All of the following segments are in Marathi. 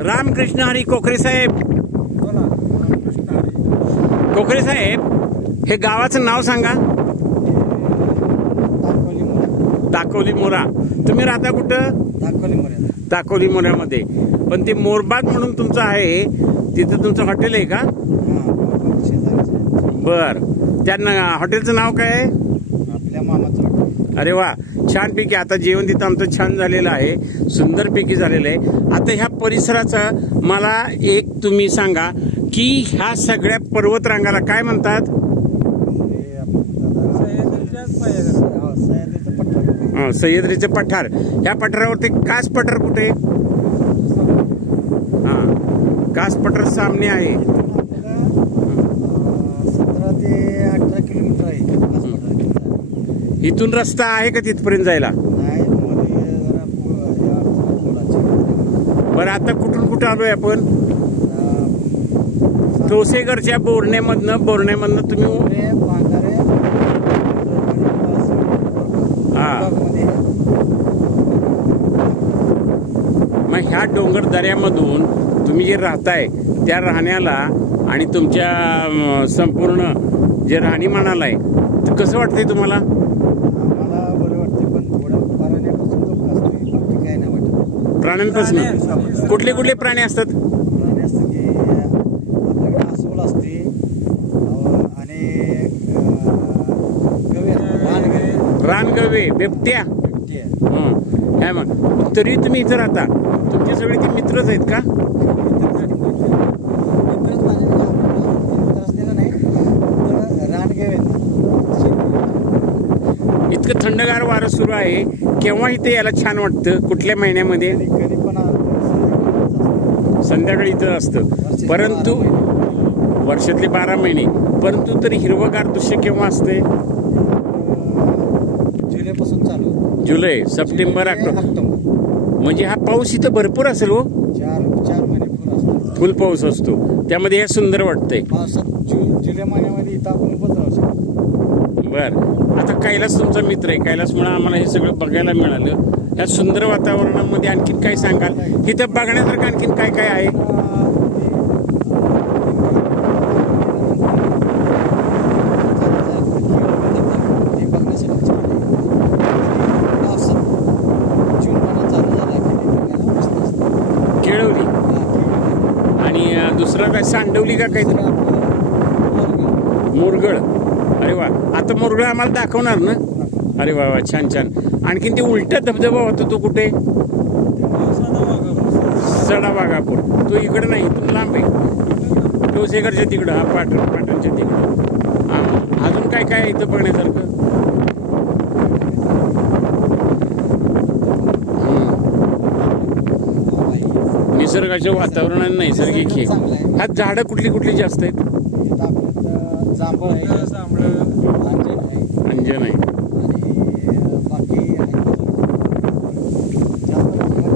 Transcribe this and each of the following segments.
रामकृष्ण हरी कोकरे साहेब. कोकरे साहेब, हे गावाचं नाव सांगा. दाकोली मोरा. तुम्ही राहता कुठं? दाकोली मोऱ्यामध्ये. पण ते मोरबाग म्हणून तुमचं आहे, तिथं तुमचं हॉटेल आहे का? बर. त्या हॉटेलचं नाव काय आहे? आपल्या मामाचं हॉटेल. अरे वा, छान पैकी. आता जेवण तिथं आमचं छान झालेलं आहे, सुंदर पैकी झालेलं आहे. आता ह्या परिसराचा मला एक तुम्ही सांगा की ह्या सगळ्या पर्वतरांगाला काय म्हणतात? सह्याद्रीचे पठार. ह्या पठारावरती कास पठार कुठे? हा, कास पठार सामने आहे. 17 ते 18 किलोमीटर आहे. इथून रस्ता आहे का तिथपर्यंत जायला? बरं, आता कुठून कुठं आलोय आपण? ठोसेघरच्या बोरण्यामधनं तुम्ही मग ह्या डोंगर दऱ्यामधून तुम्ही जे राहताय त्या राहण्याला आणि तुमच्या संपूर्ण जे राहणीमानाला आहे, तर कसं वाटतंय तुम्हाला? आम्हाला बरं वाटतंय, पण थोडं प्राण्यांपासून बाकी काय नाही वाटत. प्राण्यांपासून कुठले कुठले प्राणी असतात? प्राणी असतात की आपल्याकडे अस्वल असते आणि रानगवे, बिबट्या. काय मग तरी तुम्ही इथं राहता, तुमचे सगळे ते मित्रच आहेत का? इतकं थंडगार वारं सुरू आहे, केव्हा इथे यायला छान वाटतं? कुठल्या महिन्यामध्ये? संध्याकाळी इथं असतं. परंतु वर्षातले 12 महिने. परंतु तरी हिरवगार दृश्य केव्हा असते? जुलैपासून चालू. जुलै, सप्टेंबर, ऑक्टोबर. म्हणजे हा पाऊस इथं भरपूर असेल हो. 4 महिने फुल पाऊस असतो, त्यामध्ये हे सुंदर वाटतंय. जुलै महिन्यामध्ये इथं आपण उभंच राहू शकतो. बर. आता कैलास तुमचा मित्र आहे, कैलासमुळे आम्हाला हे सगळं बघायला मिळालं. या सुंदर वातावरणामध्ये आणखीन काय सांगाल? इथं बघण्यासारखं आणखीन काय काय आहे? केळवली आणि दुसरं काय, सांडवली का काही? मुरगळ. अरे वा, आता मुरगळ आम्हाला दाखवणार ना? अरे वा वा, छान छान. आणखीन ते उलटा धबधबा होता तो कुठे? सडा वाघापूर. तो इकडे नाही, इथून लांब आहे. ठोसेघरच्या तिकडं, हा पाटणच्या तिकडं. हा, अजून काय काय इथं बघण्यासारखं? निसर्गाचं वातावरण आणि नैसर्गिक हे. हा, झाडं कुठली कुठली जास्त आहेत? जांभळ आहे, अंजन आहे.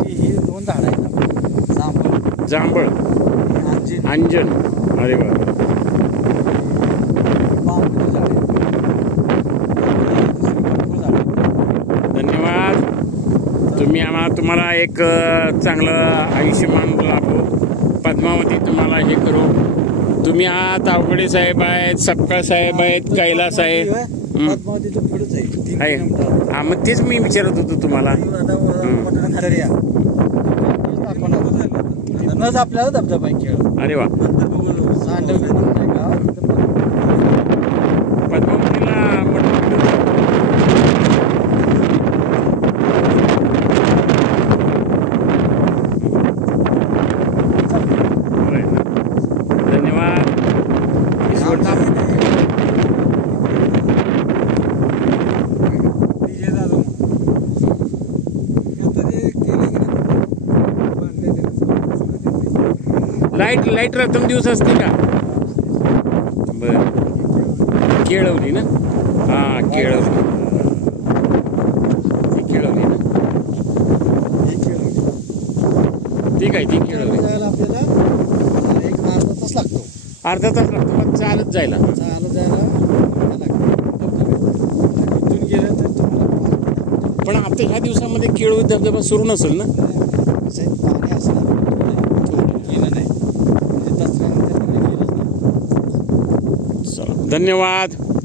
ही 2 झाडं आहेत. जांभळ, अंजन. अरे वा. धन्यवाद. तुम्हाला एक चांगलं आयुष्यमान लाभो. पद्मावती तुम्हाला हे करू. तुम्ही आहात, अवघडे साहेब आहेत, सपकाळ साहेब आहेत, कैलास आहे. हा, मग तेच मी विचारत होतो तुम्हाला. आपल्याला धबधबा खेळ. अरे वा. पद्मावतीला धन्यवाद. लाईट रात्रम दिवस असते का? बर. केळवली ना? हा, केळवली. केळवली ना? ठीक आहे, ती केळवली. आपल्याला एक अर्धा तास लागतो. अर्धा तास लागतो मग चालत जायला? इथून गेलं तर तुम्हाला. पण आता ह्या दिवसामध्ये केळवली धबधबा सुरू नसेल ना? पाणी असणार. धन्यवाद.